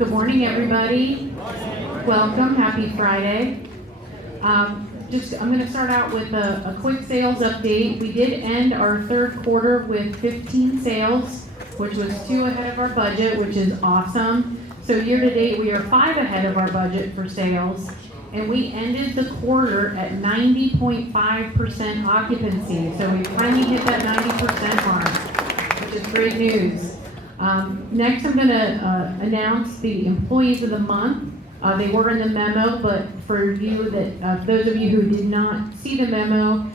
Good morning, everybody. Welcome. Happy Friday. I'm going to start out with a quick sales update. We did end our third quarter with 15 sales, which was 2 ahead of our budget, which is awesome. So year to date, we are 5 ahead of our budget for sales, and we ended the quarter at 90.5% occupancy. So we finally hit that 90% mark, which is great news. Next, I'm going to announce the employees of the month. They were in the memo, but for you those of you who did not see the memo,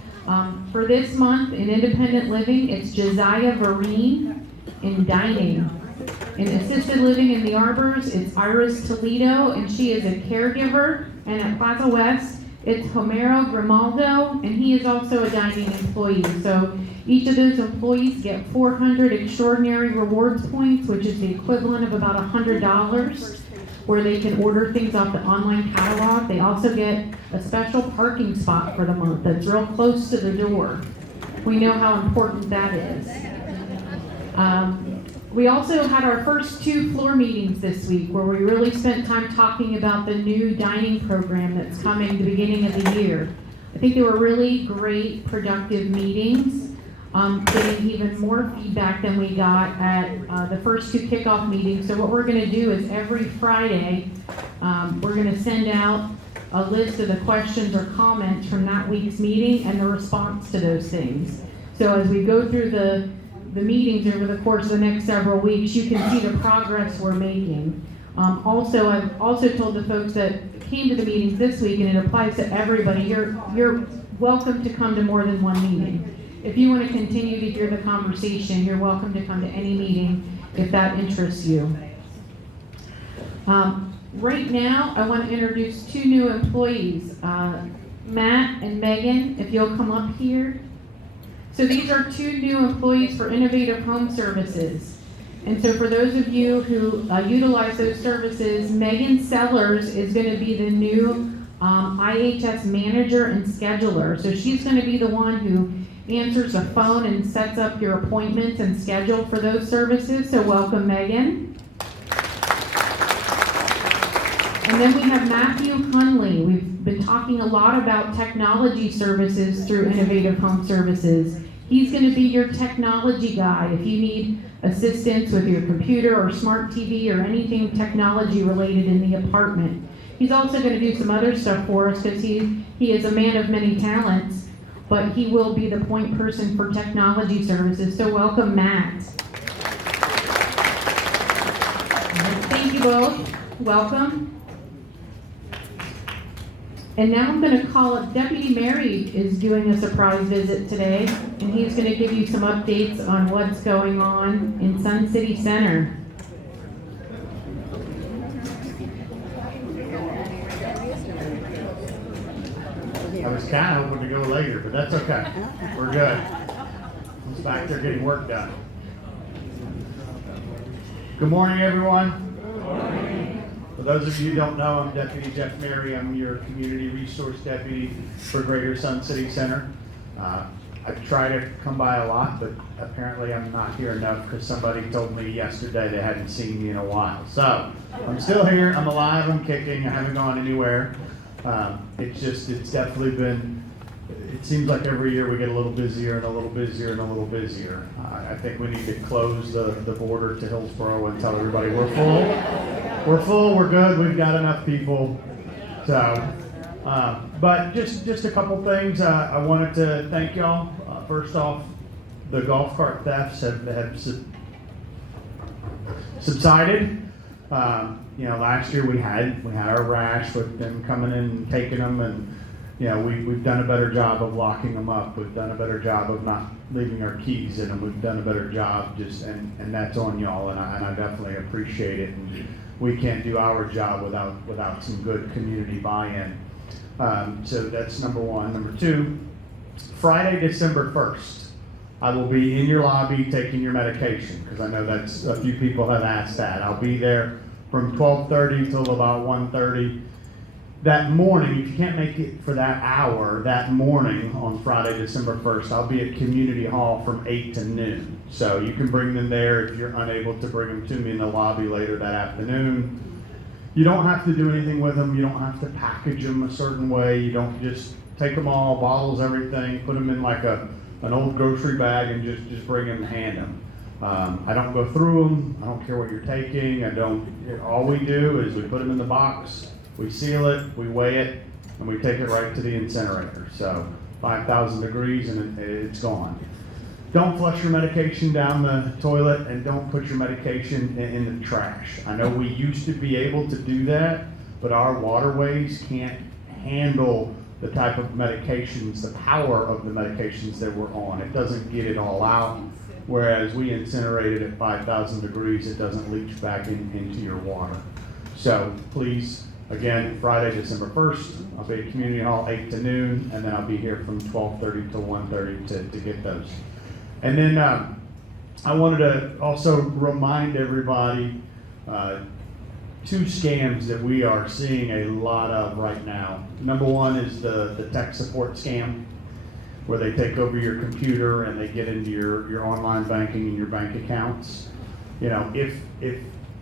for this month in independent living, it's Josiah Vereen. In dining. In assisted living in the Arbors, it's Iris Toledo, and she is a caregiver. And at Plaza West, it's Homero Grimaldo, and he is also a dining employee. So each of those employees get 400 extraordinary rewards points, which is the equivalent of about $100, where they can order things off the online catalog. They also get a special parking spot for the month that's real close to the door. We know how important that is. We also had our first 2 floor meetings this week, where we really spent time talking about the new dining program that's coming the beginning of the year. I think they were really great, productive meetings, getting even more feedback than we got at the first 2 kickoff meetings. So what we're going to do is every Friday, we're going to send out a list of the questions or comments from that week's meeting and the response to those things. So as we go through the meetings over the course of the next several weeks, you can see the progress we're making. Also, I've also told the folks that came to the meetings this week, and it applies to everybody, you're welcome to come to more than one meeting. If you want to continue to hear the conversation, you're welcome to come to any meeting if that interests you. Right now, I want to introduce 2 new employees, Matt and Megan, if you'll come up here. So these are 2 new employees for Innovative Home Services. And so for those of you who utilize those services, Megan Sellers is going to be the new IHS manager and scheduler. So she's going to be the one who answers the phone and sets up your appointments and schedule for those services. So welcome, Megan. And then we have Matthew Hunley. We've been talking a lot about technology services through Innovative Home Services. He's going to be your technology guy. If you need assistance with your computer or smart TV or anything technology related in the apartment. He's also going to do some other stuff for us because he is a man of many talents, but he will be the point person for technology services. So welcome, Matt. Thank you both. Welcome. And now I'm going to call up Deputy Mary is doing a surprise visit today, and he's going to give you some updates on what's going on in Sun City Center. I was kind of hoping to go later, but that's okay. We're good. He's back there getting work done. Good morning, everyone. Good morning. For those of you who don't know, I'm Deputy Jeff Mary. I'm your Community Resource Deputy for Greater Sun City Center. I try to come by a lot, but apparently I'm not here enough because somebody told me yesterday they hadn't seen me in a while. So I'm still here. I'm alive. I'm kicking. I haven't gone anywhere. It's definitely been, it seems like every year we get a little busier and a little busier and a little busier. I think we need to close the border to Hillsborough and tell everybody we're full. We're full, we're good, we've got enough people. So, but just a couple things. I wanted to thank y'all. First off, the golf cart thefts have subsided. Last year we had our rash with them coming in and taking them, and we've done a better job of locking them up. We've done a better job of not leaving our keys in them. We've done a better job and that's on y'all, and I definitely appreciate it. And we can't do our job without some good community buy-in. So that's number one. Number two, Friday, December 1st, I will be in your lobby taking your medication, because I know that's a few people have asked that. I'll be there from 12:30 till about 1:30. That morning, if you can't make it for that hour, that morning on Friday, December 1st, I'll be at Community Hall from 8 to noon. So you can bring them there if you're unable to bring them to me in the lobby later that afternoon. You don't have to do anything with them. You don't have to package them a certain way. You don't just take them all, bottles, everything, put them in like an old grocery bag and just bring them and hand them. I don't go through them. I don't care what you're taking. All we do is we put them in the box, we seal it, we weigh it, and we take it right to the incinerator. So 5,000 degrees and it's gone. Don't flush your medication down the toilet, and don't put your medication in the trash. I know we used to be able to do that, but our waterways can't handle the type of medications, the power of the medications that we're on. It doesn't get it all out, whereas we incinerate it at 5,000 degrees, it doesn't leach back into your water. So please, again, Friday, December 1st, I'll be at Community Hall 8 to noon, and then I'll be here from 12:30 to 1:30 to get those. And then I wanted to also remind everybody, two scams that we are seeing a lot of right now. Number one is the tech support scam, where they take over your computer and they get into your online banking and your bank accounts. You know, if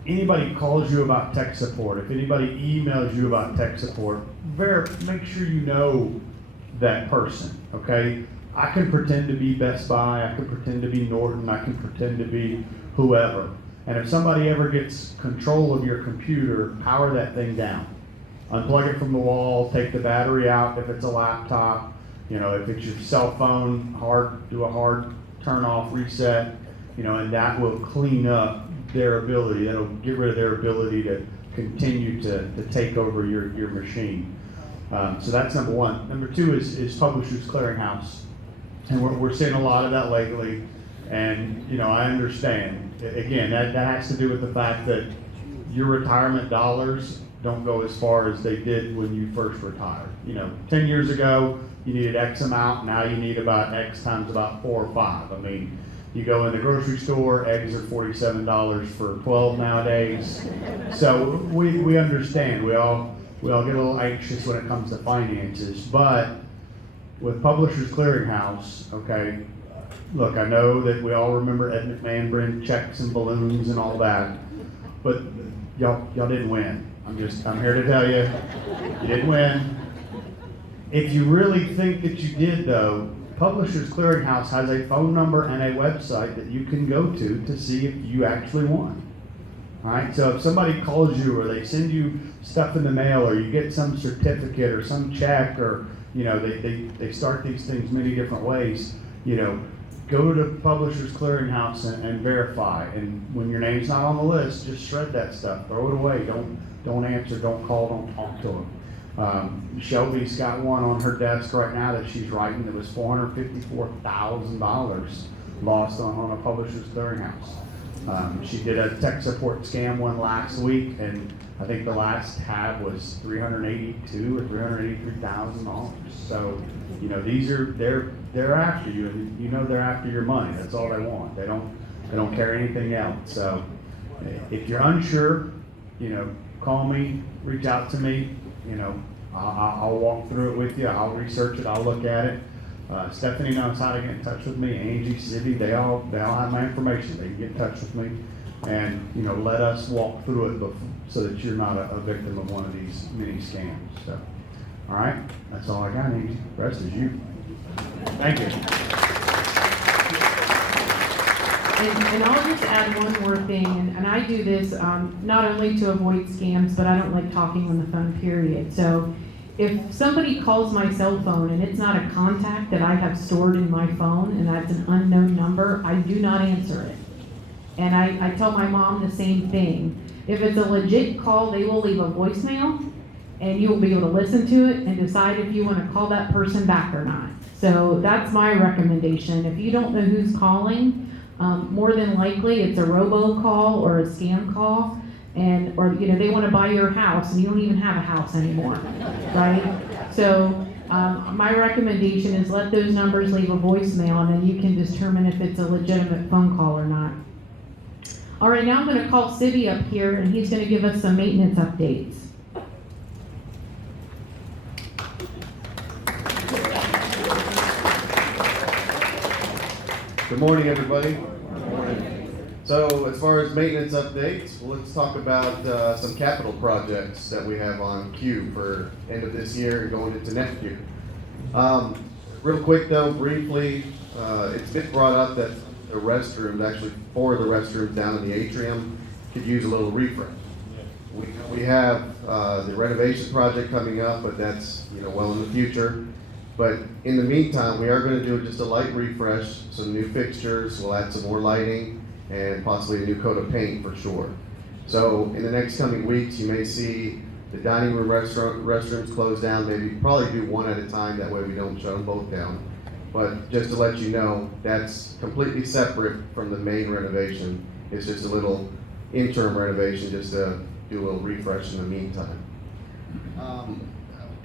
anybody calls you about tech support, if anybody emails you about tech support, make sure you know that person, okay? I can pretend to be Best Buy, I can pretend to be Norton, I can pretend to be whoever. And if somebody ever gets control of your computer, power that thing down. Unplug it from the wall, take the battery out if it's a laptop. You know, if it's your cell phone, do a hard turn off reset, you know, and that will clean up their ability. That'll get rid of their ability to continue to take over your machine. So that's number one. Number two is Publishers Clearinghouse. And we're seeing a lot of that lately. And, you know, I understand. Again, that has to do with the fact that your retirement dollars don't go as far as they did when you first retired. You know, 10 years ago, you needed X amount. Now you need about X times about 4 or 5. I mean, you go in the grocery store, eggs are $47 for 12 nowadays. So we understand. We all get a little anxious when it comes to finances. But with Publishers Clearinghouse, okay, look, I know that we all remember Ed McMahon bringing checks and balloons and all that, but y'all didn't win. I'm here to tell you, you didn't win. If you really think that you did, though, Publishers Clearinghouse has a phone number and a website that you can go to see if you actually won. All right, so if somebody calls you or they send you stuff in the mail or you get some certificate or some check, or you know, they start these things many different ways, you know, go to Publishers Clearinghouse and verify. And when your name's not on the list, just shred that stuff, throw it away. Don't answer, don't call, don't talk to them. Shelby's got one on her desk right now that she's writing that was $454,000 lost on a Publishers Clearinghouse. She did a tech support scam one last week, and I think the last tab was $382,000 or $383,000. So, you know, they're after you, and you know they're after your money. That's all they want. They don't care anything else. So, if you're unsure, you know, call me, reach out to me. You know, I'll walk through it with you. I'll research it. I'll look at it. Stephanie knows how to get in touch with me. Angie, Sibby, they all have my information. They can get in touch with me, and you know, let us walk through it so that you're not a victim of one of these many scams. So, all right, that's all I got, Angie. The rest is you. Thank you. And I'll just add one more thing, and I do this not only to avoid scams, but I don't like talking on the phone, period. So if somebody calls my cell phone and it's not a contact that I have stored in my phone and that's an unknown number, I do not answer it. And I tell my mom the same thing. If it's a legit call, they will leave a voicemail, and you will be able to listen to it and decide if you want to call that person back or not. So that's my recommendation. If you don't know who's calling, more than likely it's a robocall or a scam call, or you know, they want to buy your house and you don't even have a house anymore, right? So my recommendation is let those numbers leave a voicemail, and then you can determine if it's a legitimate phone call or not. All right, now I'm going to call Sibby up here, and he's going to give us some maintenance updates. Good morning, everybody. Good morning. So as far as maintenance updates, let's talk about some capital projects that we have on queue for end of this year and going into next year. Real quick though, briefly, it's been brought up that the restrooms, actually 4 of the restrooms down in the atrium, could use a little refresh. We have the renovation project coming up, but that's well in the future. But in the meantime, we are going to do just a light refresh, some new fixtures, we'll add some more lighting, and possibly a new coat of paint for sure. So in the next coming weeks, you may see the dining room restrooms close down, maybe probably do one at a time, that way we don't shut them both down. But just to let you know, that's completely separate from the main renovation. It's just a little interim renovation, just to do a little refresh in the meantime.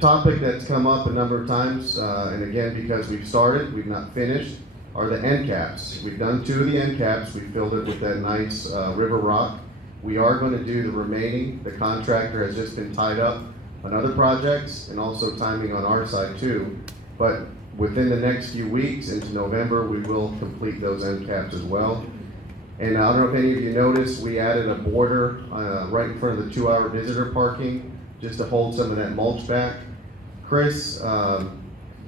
Topic that's come up a number of times, and again, because we've started, we've not finished, are the end caps. We've done 2 of the end caps. We filled it with that nice river rock. We are going to do the remaining. The contractor has just been tied up on other projects and also timing on our side too. But within the next few weeks into November, we will complete those end caps as well. And I don't know if any of you noticed, we added a border right in front of the 2-hour visitor parking just to hold some of that mulch back. Chris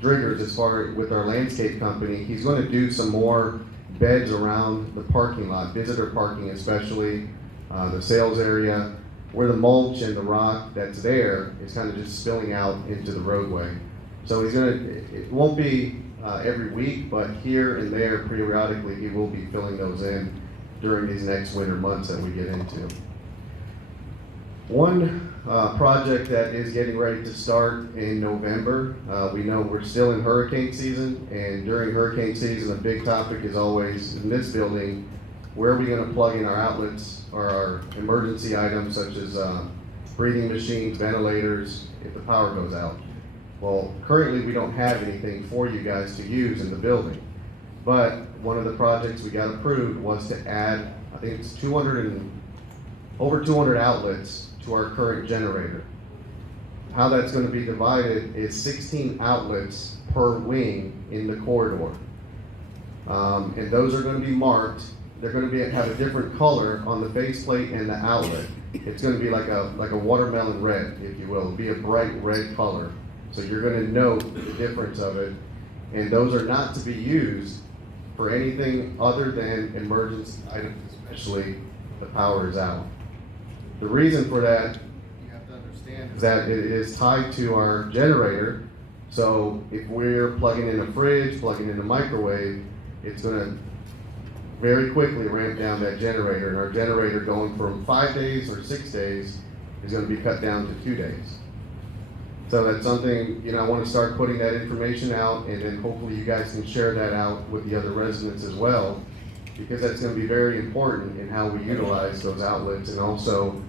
Driggers, as far with our landscape company, he's going to do some more beds around the parking lot, visitor parking especially, the sales area, where the mulch and the rock that's there is kind of just spilling out into the roadway. So it won't be every week, but here and there periodically he will be filling those in during these next winter months that we get into. One project that is getting ready to start in November, we know we're still in hurricane season, and during hurricane season, a big topic is always in this building, where are we going to plug in our outlets or our emergency items such as breathing machines, ventilators, if the power goes out. Well, currently we don't have anything for you guys to use in the building, but one of the projects we got approved was to add, I think it's over 200 outlets to our current generator. How that's going to be divided is 16 outlets per wing in the corridor. And those are going to be marked. They're going to have a different color on the faceplate and the outlet. It's going to be like a watermelon red, if you will. It'll be a bright red color. So you're going to note the difference of it. And those are not to be used for anything other than emergency items, especially if the power is out. The reason for that, you have to understand, is that it is tied to our generator. So if we're plugging in a fridge, plugging in a microwave, it's going to very quickly ramp down that generator. And our generator going from 5 days or 6 days is going to be cut down to 2 days. So that's something, I want to start putting that information out, and then hopefully you guys can share that out with the other residents as well, because that's going to be very important in how we utilize those outlets, and also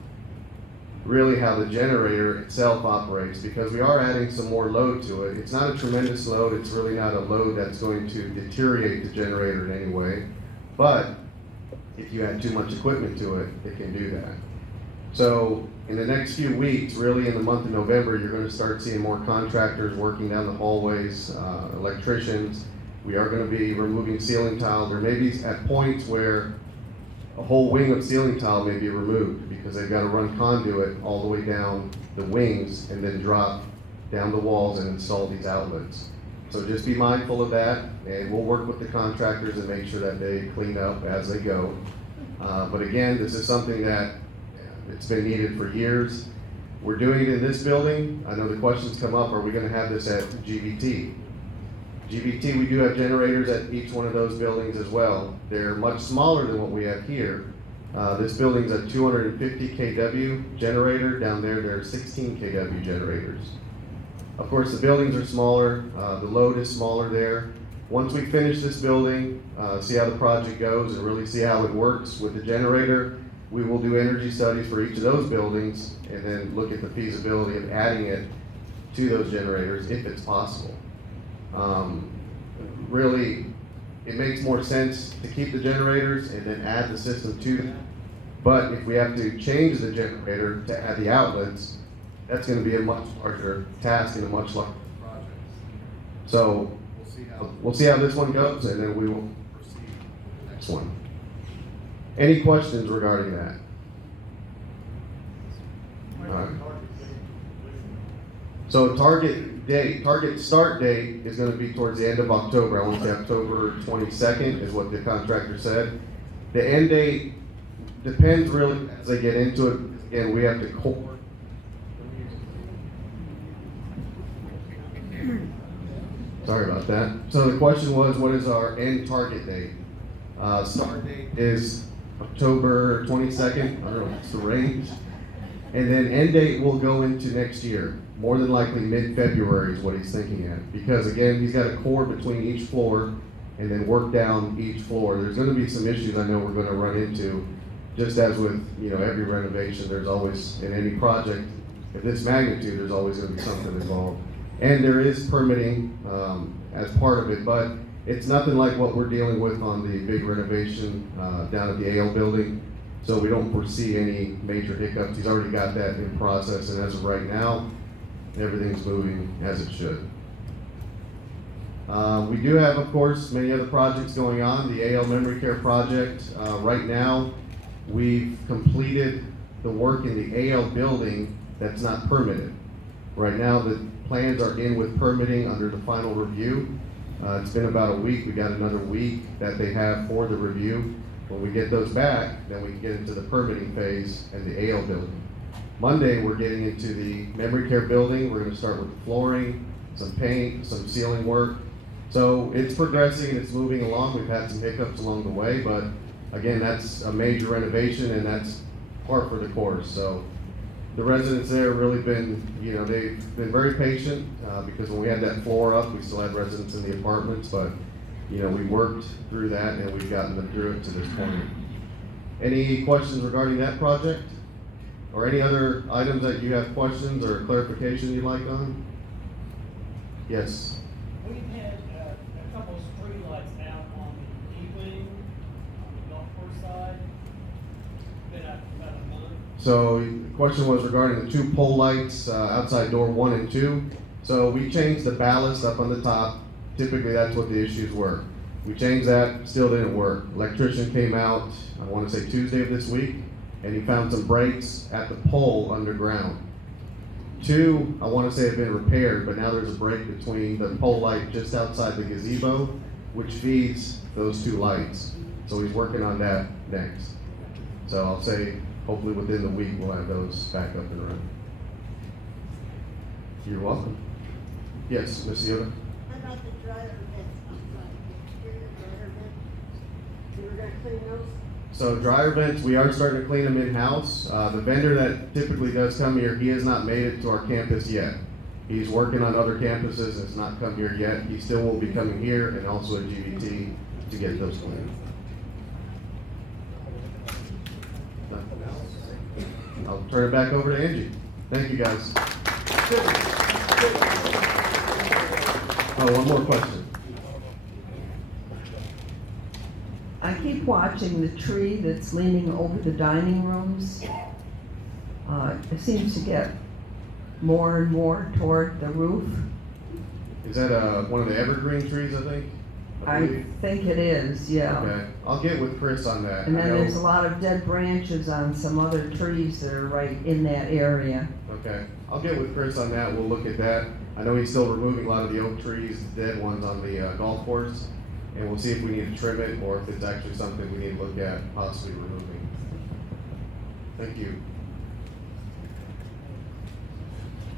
really how the generator itself operates, because we are adding some more load to it. It's not a tremendous load. It's really not a load that's going to deteriorate the generator in any way, but if you add too much equipment to it, it can do that. So in the next few weeks, really in the month of November, you're going to start seeing more contractors working down the hallways, electricians. We are going to be removing ceiling tile. There may be at points where a whole wing of ceiling tile may be removed because they've got to run conduit all the way down the wings and then drop down the walls and install these outlets. So just be mindful of that, and we'll work with the contractors and make sure that they clean up as they go. But again, this is something that it's been needed for years. We're doing it in this building. I know the questions come up, are we going to have this at GVT? GVT, we do have generators at each one of those buildings as well. They're much smaller than what we have here. This building's a 250 kW generator. Down there, there are 16 kW generators. Of course, the buildings are smaller. The load is smaller there. Once we finish this building, see how the project goes and really see how it works with the generator, we will do energy studies for each of those buildings and then look at the feasibility of adding it to those generators if it's possible. Really, it makes more sense to keep the generators and then add the system to them. But if we have to change the generator to add the outlets, that's going to be a much larger task and a much larger project. So we'll see how this one goes, and then we will proceed to the next one. Any questions regarding that? Alright. So target start date is gonna be towards the end of October. I want to say October 22nd is what the contractor said. The end date depends really as they get into it. Again, we have to core. Sorry about that. So the question was, what is our end target date? Start date is October 22nd. I don't know, it's the range. And then end date will go into next year. More than likely mid-February is what he's thinking at. Because again, he's got a core between each floor and then work down each floor. There's gonna be some issues I know we're gonna run into. Just as with, every renovation, there's always, in any project of this magnitude, there's always gonna be something involved. And there is permitting, as part of it, but it's nothing like what we're dealing with on the big renovation, down at the AL building. So we don't foresee any major hiccups. He's already got that in process, and as of right now, everything's moving as it should. We do have, of course, many other projects going on. The AL Memory Care project, right now, we've completed the work in the AL building that's not permitted. Right now, the plans are in with permitting under the final review. It's been about a week. We got another week that they have for the review. When we get those back, then we can get into the permitting phase and the AL building. Monday, we're getting into the memory care building. We're gonna start with the flooring, some paint, some ceiling work. So it's progressing and it's moving along. We've had some hiccups along the way, but again, that's a major renovation and that's par for the course. So the residents there have really been, they've been very patient, because when we had that floor up, we still had residents in the apartments, but we worked through that and we've gotten them through it to this point. Any questions regarding that project? Or any other items that you have questions or clarification you'd like on? Yes. We've had a couple of streetlights out on the E-wing, on the golf course side. Been out for about a month. So the question was regarding the two pole lights outside door 1 and 2. So we changed the ballast up on the top. Typically that's what the issues were. We changed that, still didn't work. Electrician came out, I want to say Tuesday of this week, and he found some breaks at the pole underground. 2, I want to say have been repaired, but now there's a break between the pole light just outside the gazebo, which feeds those 2 lights. So he's working on that next. So I'll say hopefully within the week we'll have those back up and running. You're welcome. Yes, Ms. Yoda? How about the dryer vents outside, the exterior dryer vents? You were gonna clean those? So dryer vents, we are starting to clean them in-house. The vendor that typically does come here, he has not made it to our campus yet. He's working on other campuses and has not come here yet. He still will be coming here and also at GVT to get those cleaned. Nothing else? I'll turn it back over to Angie. Thank you, guys. Oh, one more question. I keep watching the tree that's leaning over the dining rooms. It seems to get more and more toward the roof. Is that one of the evergreen trees, I think? I believe? think it is, yeah. Okay, I'll get with Chris on that. And I then know- there's a lot of dead branches on some other trees that are right in that area. Okay, I'll get with Chris on that, we'll look at that. I know he's still removing a lot of the oak trees, the dead ones on the golf course, and we'll see if we need to trim it, or if it's actually something we need to look at possibly removing. Thank you.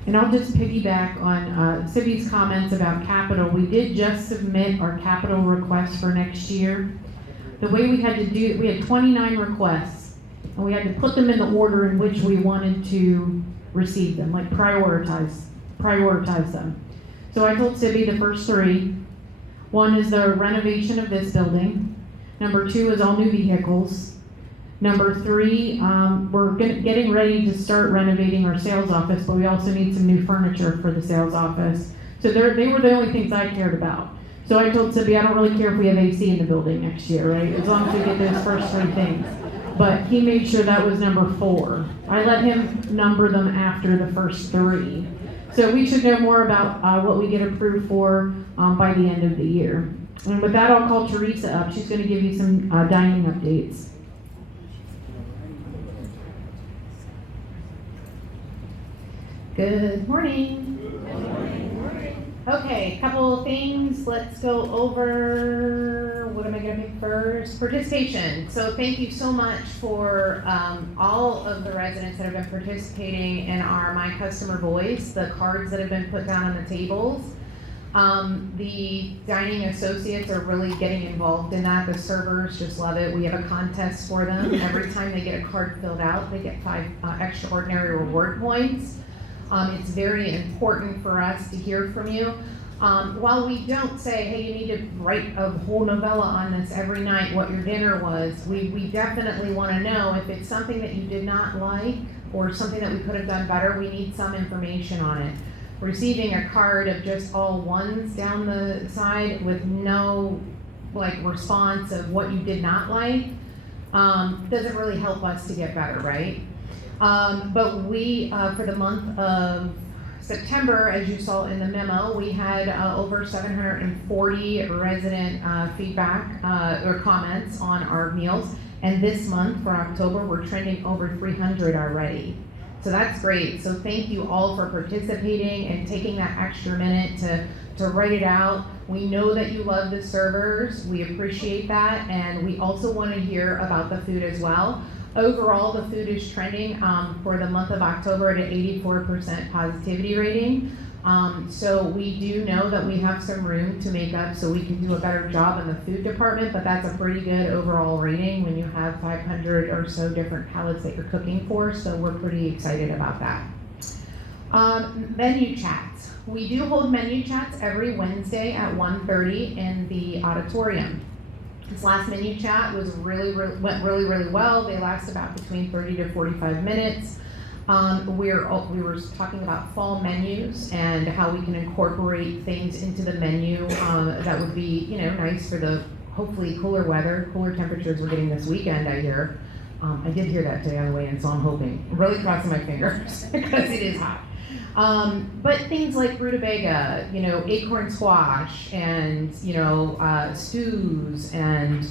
And I'll just piggyback on Sibby's comments about capital. We did just submit our capital request for next year. The way we had to do, we had 29 requests, and we had to put them in the order in which we wanted to receive them, like prioritize them. So I told Sibby the first 3. 1 is the renovation of this building. Number 2 is all new vehicles. Number 3, we're getting ready to start renovating our sales office, but we also need some new furniture for the sales office. So they were the only things I cared about. So I told Sibby, I don't really care if we have AC in the building next year, right? As long as we get those first 3 things. But he made sure that was number 4. I let him number them after the first 3. So we should know more about what we get approved for by the end of the year. And with that, I'll call Teresa up. She's gonna give you some dining updates. Good morning. Okay, couple of things. Let's go over, what am I gonna pick first? Participation. So thank you so much for all of the residents that have been participating in our My Customer Voice, the cards that have been put down on the tables. The dining associates are really getting involved in that. The servers just love it. We have a contest for them. Every time they get a card filled out, they get 5 extraordinary reward points. It's very important for us to hear from you. While we don't say, hey, you need to write a whole novella on this every night, what your dinner was, we definitely want to know if it's something that you did not like or something that we could have done better. We need some information on it. Receiving a card of just all ones down the side with no response of what you did not like doesn't really help us to get better, right? But we, for the month of September, as you saw in the memo, we had over 740 resident feedback or comments on our meals. And this month, for October, we're trending over 300 already. So that's great. So thank you all for participating and taking that extra minute to write it out. We know that you love the servers. We appreciate that. And we also want to hear about the food as well. Overall, the food is trending for the month of October at an 84% positivity rating. So we do know that we have some room to make up so we can do a better job in the food department, but that's a pretty good overall rating when you have 500 or so different palettes that you're cooking for, so we're pretty excited about that. Menu chats. We do hold menu chats every Wednesday at 1:30 in the auditorium. This last menu chat was went really well. They last about between 30 to 45 minutes. We were talking about fall menus and how we can incorporate things into the menu that would be, nice for the hopefully cooler weather, cooler temperatures we're getting this weekend, I hear. I did hear that today on the way in, so I'm hoping. I'm really crossing my fingers because it is hot. But things like rutabaga, acorn squash, and stews and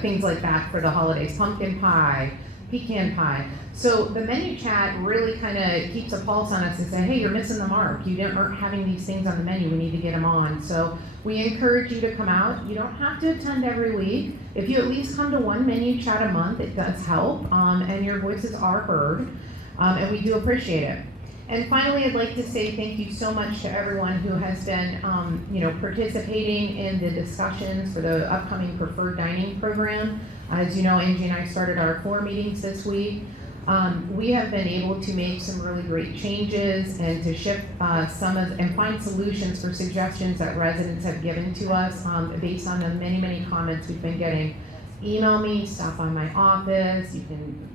things like that for the holidays, pumpkin pie, pecan pie. So the menu chat really kind of keeps a pulse on us and say, hey, you're missing the mark. You aren't having these things on the menu. We need to get them on. So we encourage you to come out. You don't have to attend every week. If you at least come to one menu chat a month, it does help, and your voices are heard, and we do appreciate it. And finally, I'd like to say thank you so much to everyone who has been, participating in the discussions for the upcoming preferred dining program. As you know, Angie and I started our 4 meetings this week. We have been able to make some really great changes and to shift and find solutions for suggestions that residents have given to us based on the many comments we've been getting. Email me, stop by my office, you can,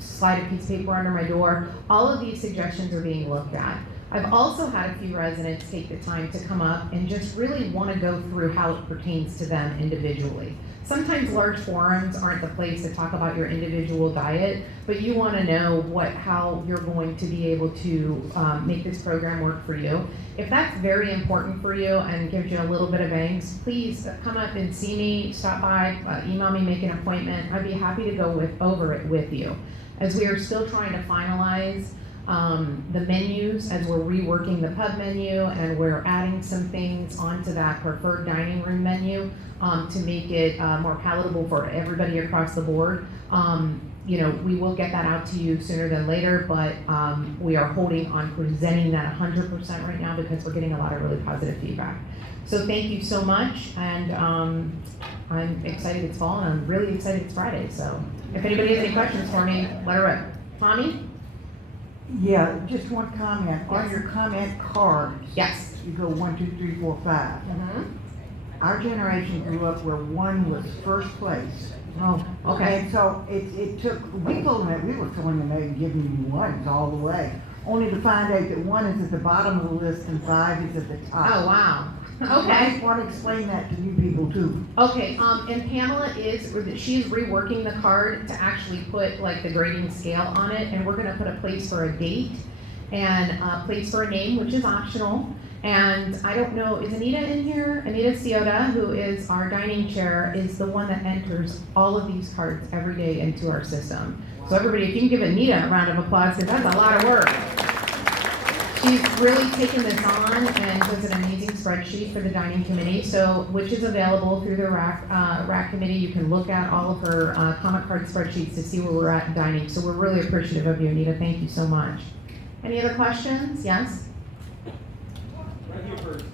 slide a piece of paper under my door. All of these suggestions are being looked at. I've also had a few residents take the time to come up and just really want to go through how it pertains to them individually. Sometimes large forums aren't the place to talk about your individual diet, but you want to know how you're going to be able to make this program work for you. If that's very important for you and gives you a little bit of angst, please come up and see me, stop by, email me, make an appointment. I'd be happy to go over it with you. As we are still trying to finalize the menus, as we're reworking the pub menu, and we're adding some things onto that preferred dining room menu to make it more palatable for everybody across the board. We will get that out to you sooner than later, but we are holding on presenting that 100% right now because we're getting a lot of really positive feedback. So thank you so much, and I'm excited it's fall, and I'm really excited it's Friday. So if anybody has any questions for me, let her rip. Tommy? Yeah, just one comment. Yes. On your comment cards, Yes. you go 1, 2, 3, 4, 5. Mm-hmm. Our generation grew up where 1 was first place. Oh, okay. And so we told them that we were filling them out and giving you 1s all the way, only to find out that 1 is at the bottom of the list and 5 is at the top. Oh, wow. I Okay. just want to explain that to you people too. Okay, and Pamela she's reworking the card to actually put the grading scale on it, and we're gonna put a place for a date and a place for a name, which is optional. And I don't know, is Anita in here? Anita Ciota, who is our dining chair, is the one that enters all of these cards every day into our system. So everybody, if you can give Anita a round of applause, because that's a lot of work. She's really taken this on and does an amazing spreadsheet for the dining committee, so, which is available through the RAC committee. You can look at all of her comment card spreadsheets to see where we're at in dining, so we're really appreciative of you, Anita. Thank you so much. Any other questions? Yes? Right here first.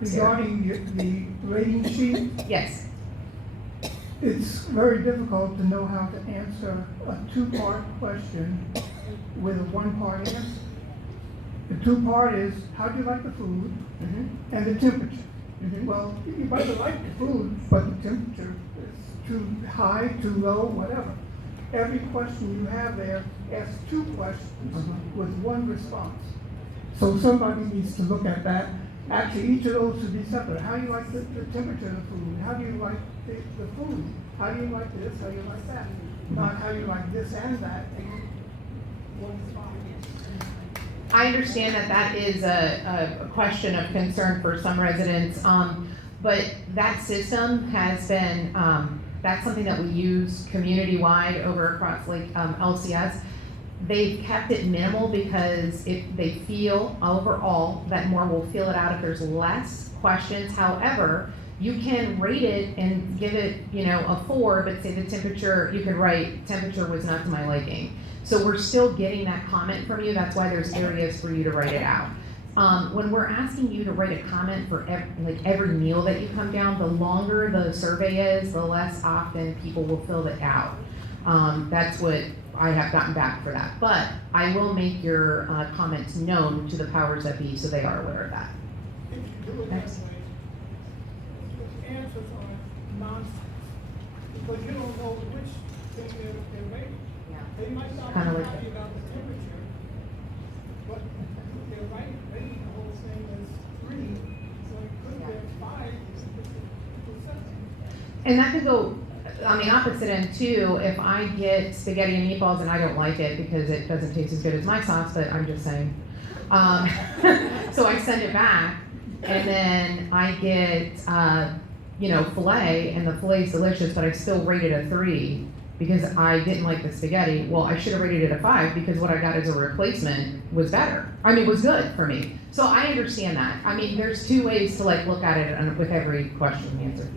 Regarding the rating sheet, Yes. it's very difficult to know how to answer a two-part question with a one-part answer. The two-part is, how do you like the food Mhm. and the temperature? Mhm. Well, you might like the food, but the temperature is too high, too low, whatever. Every question you have there, ask two questions with one response. So somebody needs to look at that. Actually, each of those should be separate. How do you like the temperature of the food? How do you like the food? How do you like this? How do you like that? Not how you like this and that. And one response. I understand that that is a question of concern for some residents, but that system has been, that's something that we use community-wide over across like LCS. They've kept it minimal because they feel overall that more will fill it out if there's less questions. However, you can rate it and give it, a 4, but say the temperature, you could write, temperature was not to my liking. So we're still getting that comment from you. That's why there's areas for you to write it out. When we're asking you to write a comment for every meal that you come down, the longer the survey is, the less often people will fill it out. That's what I have gotten back for that. But I will make your comments known to the powers that be so they are aware of that. If you do it that way, the answers are nonsense. Because you don't know which thing they're rating. They might not be Kinda like happy about the temperature, but they're rating the whole thing as 3, so it could be 5, or 7. And that could go on the opposite end too. If I get spaghetti and meatballs and I don't like it because it doesn't taste as good as my sauce, but I'm just saying. So I send it back, and then I get, filet, and the filet's delicious, but I still rate it a 3 because I didn't like the spaghetti. Well, I should have rated it a 5 because what I got as a replacement was better. Was good for me. So I understand that. There's 2 ways to look at it with every question answered.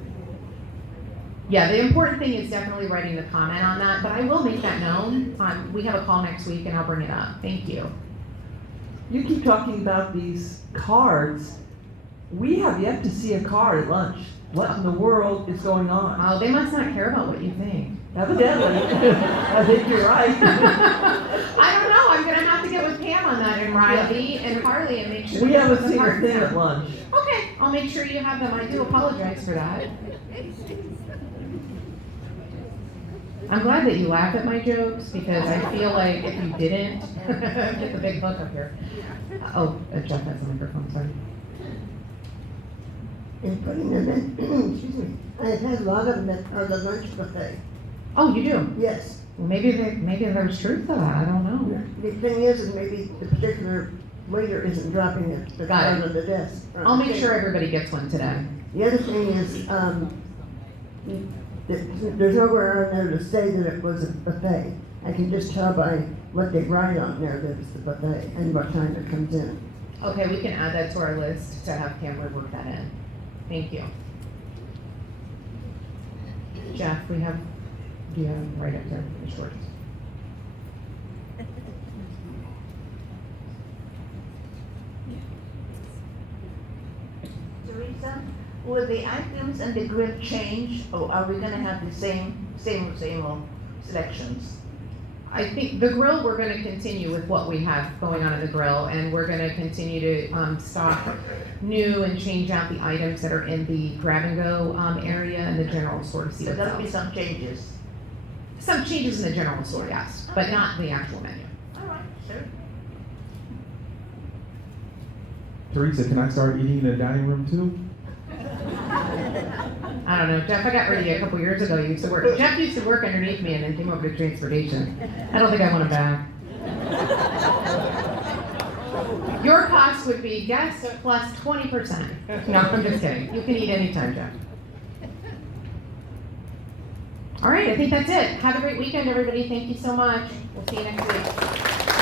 Yeah, the important thing is definitely writing the comment on that, but I will make that known. We have a call next week and I'll bring it up. Thank you. You keep talking about these cards. We have yet to see a card at lunch. What in the world is going on? Oh, they must not care about what you think. Evidently. I think you're right. I don't know. I'm gonna have to get with Pam on that and Riley and Harley and make sure. We they haven't put the seen a cards thing down. at lunch. Okay, I'll make sure you have them. I do apologize for that. I'm glad that you laugh at my jokes because I feel like if you didn't, get the big book up here. Jeff has the microphone, sorry. And putting them in, excuse me, I've had a lot of them at the lunch buffet. Oh, you do? Yes. Well, maybe there's truth to that. I don't know. The thing is maybe the particular waiter isn't dropping the Got card it. on the desk. I'll make sure everybody gets one today. The other thing is, there's nowhere on there to say that it was a buffet. I can just tell by what they write on there that it's the buffet and what time it comes in. Okay, we can add that to our list to have Cameron work that in. Thank you. Jeff, do you have right up there, the shorts? Teresa, will the items and the grill change, or are we gonna have the same old selections? I think the grill, we're gonna continue with what we have going on in the grill, and we're gonna continue to stock new and change out the items that are in the grab-and-go area and the general store to see So what's there'll out. be some changes. Some changes in the general store, yes, but not the actual menu. All right, sure. Teresa, can I start eating in the dining room too? I don't know, Jeff, I got rid of you a couple years ago. Jeff used to work underneath me and then came over to transportation. I don't think I want him back. Your cost would be guest plus 20%. No, I'm just kidding. You can eat anytime, Jeff. All right, I think that's it. Have a great weekend, everybody. Thank you so much. We'll see you next week.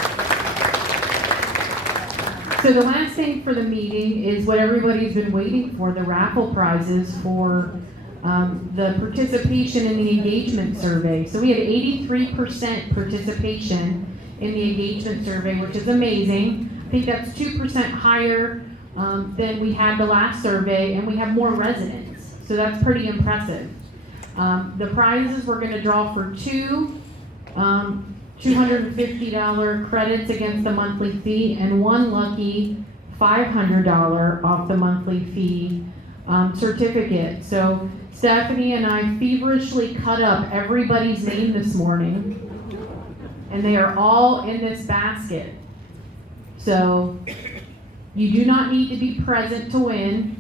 So the last thing for the meeting is what everybody's been waiting for, the raffle prizes for the participation in the engagement survey. So we had 83% participation in the engagement survey, which is amazing. I think that's 2% higher than we had the last survey, and we have more residents. So that's pretty impressive. The prizes we're gonna draw for two $250 credits against the monthly fee and one lucky $500 off the monthly fee certificate. So Stephanie and I feverishly cut up everybody's name this morning, and they are all in this basket. So you do not need to be present to win.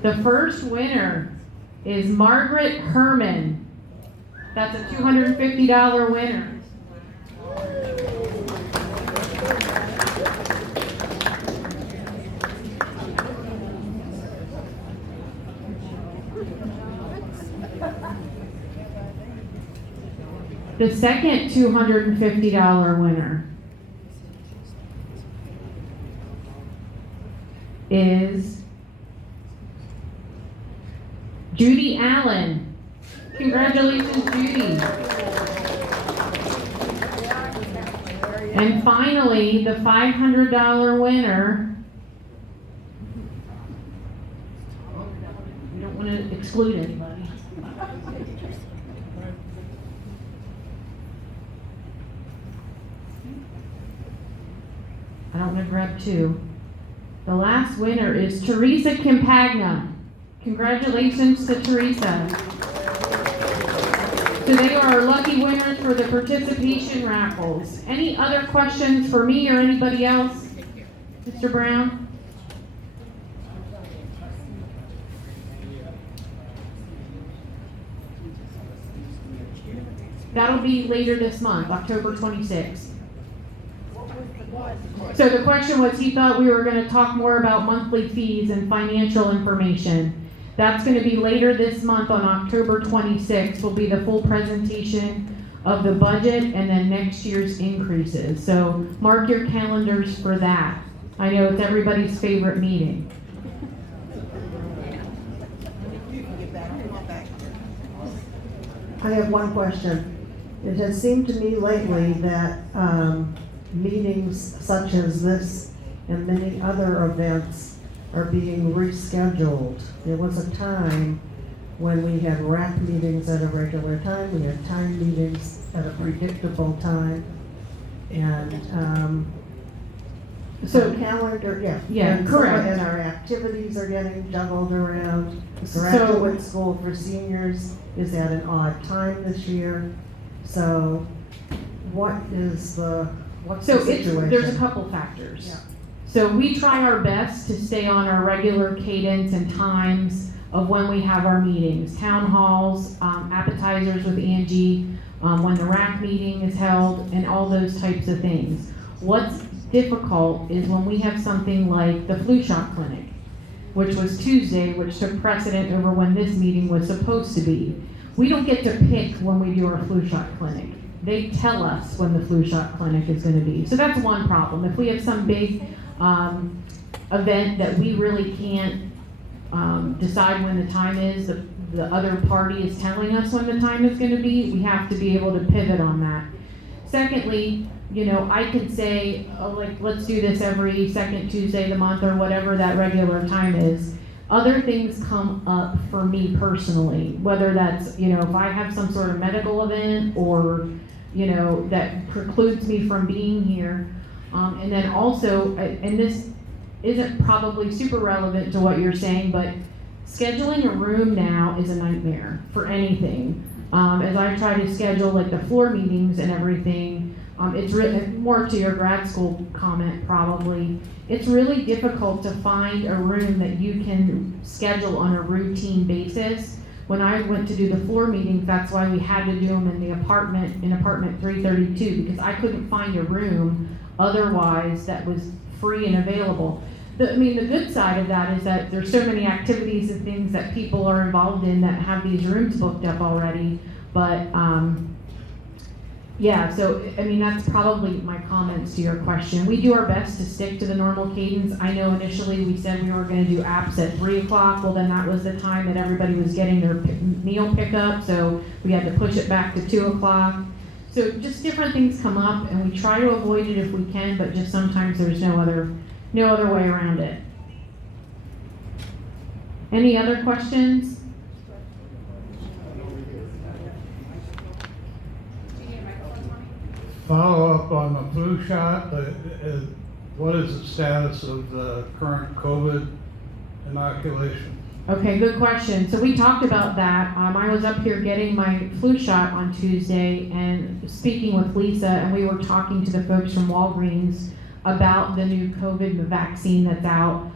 The first winner is Margaret Herman. That's a $250 winner. The second $250 winner is Judy Allen. Congratulations, Judy. And finally, the $500 winner. We don't want to exclude anybody. I don't want to grab two. The last winner is Teresa Campagna. Congratulations to Teresa. So they are our lucky winners for the participation raffles. Any other questions for me or anybody else? Mr. Brown? That'll be later this month, October 26th. So the question was, he thought we were going to talk more about monthly fees and financial information. That's going to be later this month on October 26th will be the full presentation of the budget and then next year's increases. So mark your calendars for that. I know it's everybody's favorite meeting. I have one question. It has seemed to me lately that meetings such as this and many other events are being rescheduled. There was a time when we had RAC meetings at a regular time, we had time meetings at a predictable time, and so calendar, Yeah, and correct. And our activities are getting juggled around. So- Graduate school for seniors is at an odd time this year. So what's the situation? There's a couple factors. Yeah. So we try our best to stay on our regular cadence and times of when we have our meetings, town halls, appetizers with Angie, when the RAC meeting is held, and all those types of things. What's difficult is when we have something like the flu shot clinic, which was Tuesday, which took precedent over when this meeting was supposed to be. We don't get to pick when we do our flu shot clinic. They tell us when the flu shot clinic is going to be. So that's one problem. If we have some big event that we really can't decide when the time is, the other party is telling us when the time is going to be, we have to be able to pivot on that. Secondly, you know, I could say, let's do this every second Tuesday of the month or whatever that regular time is. Other things come up for me personally, whether that's, you know, if I have some sort of medical event or, you know, that precludes me from being here. And then also, and this isn't probably super relevant to what you're saying, but scheduling a room now is a nightmare for anything. As I try to schedule like the floor meetings and everything, it's more to your grad school comment probably. It's really difficult to find a room that you can schedule on a routine basis. When I went to do the floor meetings, that's why we had to do them in the apartment, in apartment 332, because I couldn't find a room otherwise that was free and available. The good side of that is that there's so many activities and things that people are involved in that have these rooms booked up already, but Yeah, so, I mean, that's probably my comments to your question. We do our best to stick to the normal cadence. I know initially we said we were gonna do apps at 3 o'clock, well, then that was the time that everybody was getting their meal pickup, so we had to push it back to 2 o'clock. So just different things come up, and we try to avoid it if we can, but just sometimes there's no other way around it. Any other questions? Follow up on the flu shot, what is the status of the current COVID inoculation? Okay, good question. So we talked about that. I was up here getting my flu shot on Tuesday and speaking with Lisa, and we were talking to the folks from Walgreens about the new COVID vaccine that's out.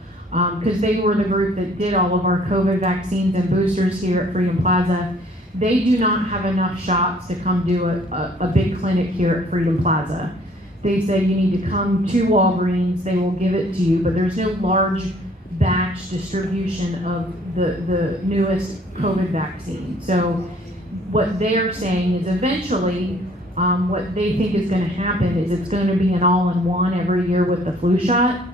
Because they were the group that did all of our COVID vaccines and boosters here at Freedom Plaza. They do not have enough shots to come do a big clinic here at Freedom Plaza. They say you need to come to Walgreens, they will give it to you, but there's no large batch distribution of the newest COVID vaccine. So what they're saying is eventually, what they think is gonna happen is it's gonna be an all-in-one every year with the flu shot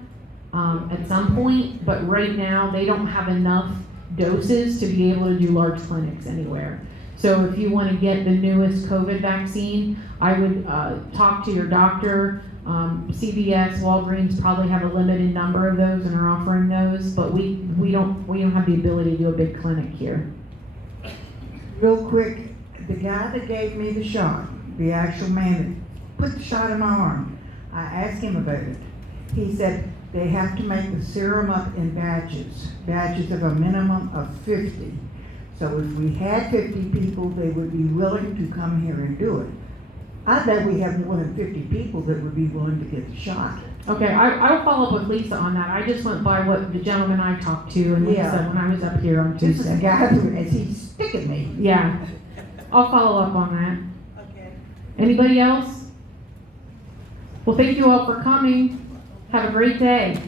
at some point, but right now they don't have enough doses to be able to do large clinics anywhere. So if you want to get the newest COVID vaccine, I would talk to your doctor. CVS, Walgreens probably have a limited number of those and are offering those, but we don't have the ability to do a big clinic here. Real quick, the guy that gave me the shot, the actual man that put the shot in my arm, I asked him about it. He said they have to make the serum up in batches of a minimum of 50. So if we had 50 people, they would be willing to come here and do it. I bet we have more than 50 people that would be willing to get the shot. Okay, I will follow up with Lisa on that. I just went by what the gentleman I talked to and Lisa Yeah. when I was up here on This is a Tuesday. guy who, as he's sticking me. Yeah, I'll follow up on that. Okay. Anybody else? Well, thank you all for coming. Have a great day.